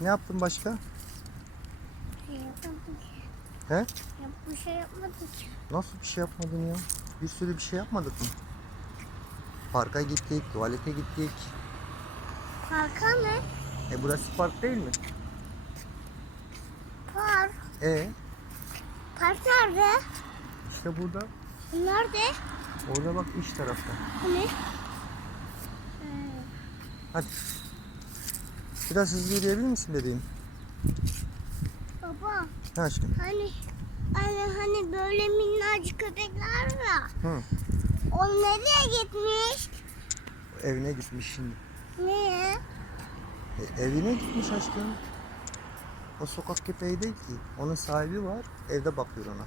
Ne yaptın başka? Şey yapmadık. He? Ya bir şey yapmadık. Nasıl bir şey yapmadın ya? Bir sürü bir şey yapmadık mı? Parka gittik, tuvalete gittik. Parka mı? E burası park değil mi? Park. E Park nerede? işte burada. Nerede? Orada bak iç tarafta. Hani? Hadi. Biraz hızlı yürüyebilir misin bebeğim? Baba Ha aşkım. hani hani hani böyle minnacık köpekler var. Hı. O nereye gitmiş? Evine gitmiş şimdi. Niye? E, evine gitmiş aşkım. O sokak köpeği değil ki. Onun sahibi var. Evde bakıyor ona.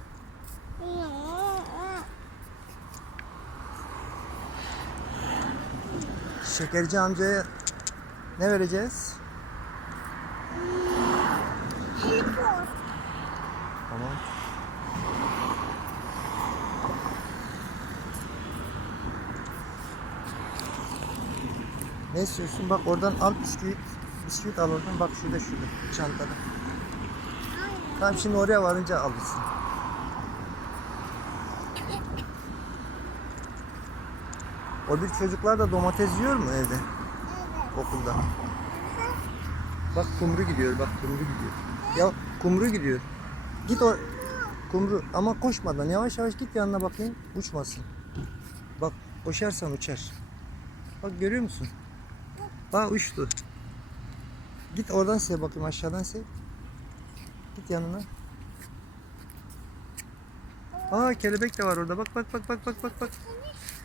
Şekerci amcaya ne vereceğiz? Tamam. Ne istiyorsun? Bak oradan al bisküvit. Bisküvit al oradan. Bak şurada şurada. Çantada. Tamam şimdi oraya varınca alırsın. O bir çocuklar da domates yiyor mu evde? Evet. Okulda. Bak kumru gidiyor. Bak kumru gidiyor. Ya kumru gidiyor. Git o kumru ama koşmadan yavaş yavaş git yanına bakayım. Uçmasın. Bak koşarsan uçar. Bak görüyor musun? Bak uçtu. Git oradan sev bakayım aşağıdan sev. Git yanına. Aa kelebek de var orada. Bak bak bak bak bak bak bak.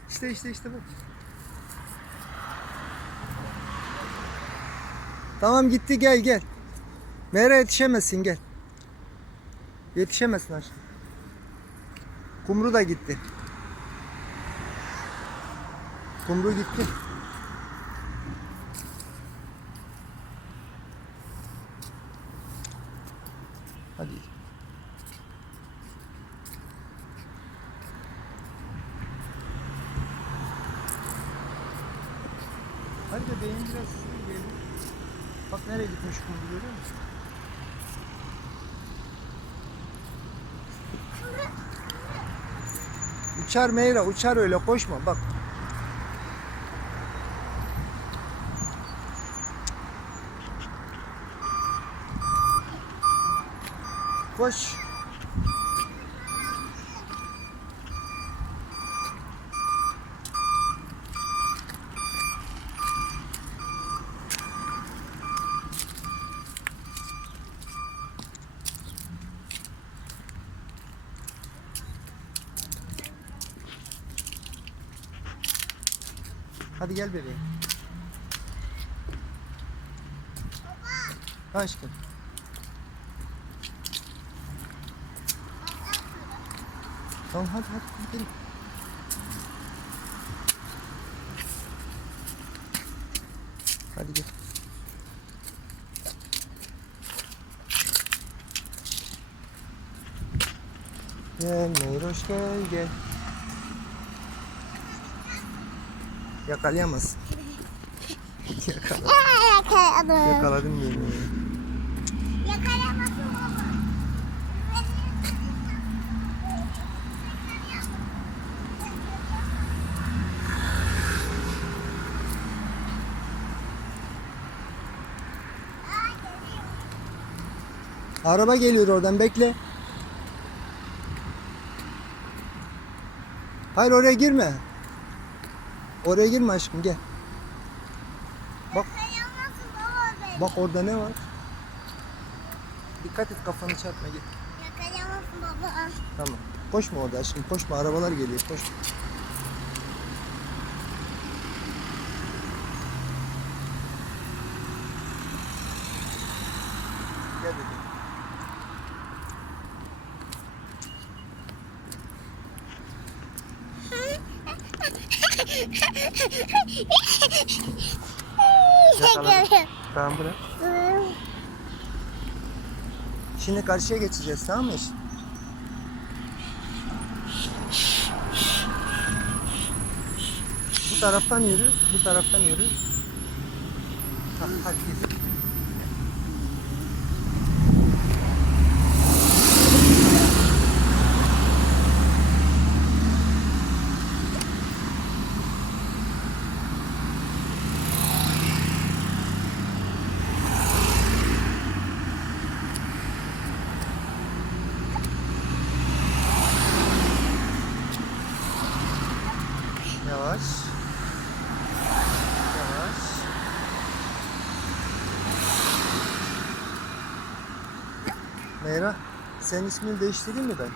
İşte işte işte bak. Tamam gitti gel gel. Mera yetişemezsin gel. Yetişemezsin aşkım. Kumru da gitti. Kumru gitti. Hadi. Hadi de beyin biraz gelin. Bak nereye gitmiş kumru görüyor musun? Uçar Meyra uçar öyle koşma bak. Koş. Hadi gel bebeğim. Ha aşkım. Tamam hadi hadi gidelim. Hadi gel. Gel Meyroş gel gel. Yakalayamazsın. Yakala. Yakaladım. Yakaladın beni. Baba. Araba geliyor oradan bekle. Hayır oraya girme. Oraya girme aşkım gel. Bak bak orada ne var? Dikkat et kafanı çarpma gel. Yakalayamazsın baba. Tamam. Koşma orada aşkım koşma arabalar geliyor koşma. Gel bebeğim. Yakaladım. Tamam bırak. Şimdi karşıya geçeceğiz tamam mı? Bu taraftan yürü, bu taraftan yürü. Ha, hadi Yavaş. Yavaş. Meyra, senin ismini değiştireyim mi ben?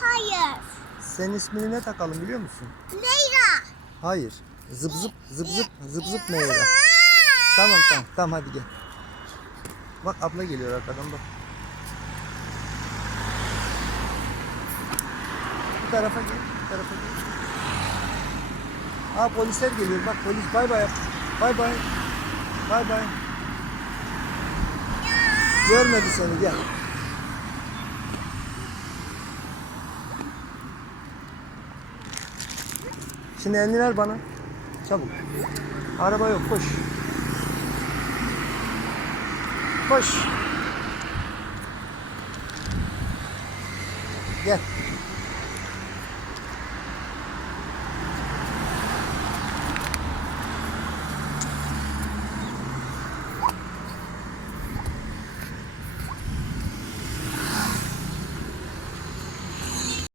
Hayır. Senin ismini ne takalım biliyor musun? Meyra. Hayır. Zıp zıp zıp zıp zıp zıp Meyra. Tamam tamam tamam hadi gel. Bak abla geliyor arkadan bak. Bu tarafa gel, bu tarafa gel. Aa polisler geliyor. Bak polis bay bay. Bay bay. Bay bay. Görmedi seni gel. Şimdi elini ver bana. Çabuk. Araba yok koş. Koş. Gel.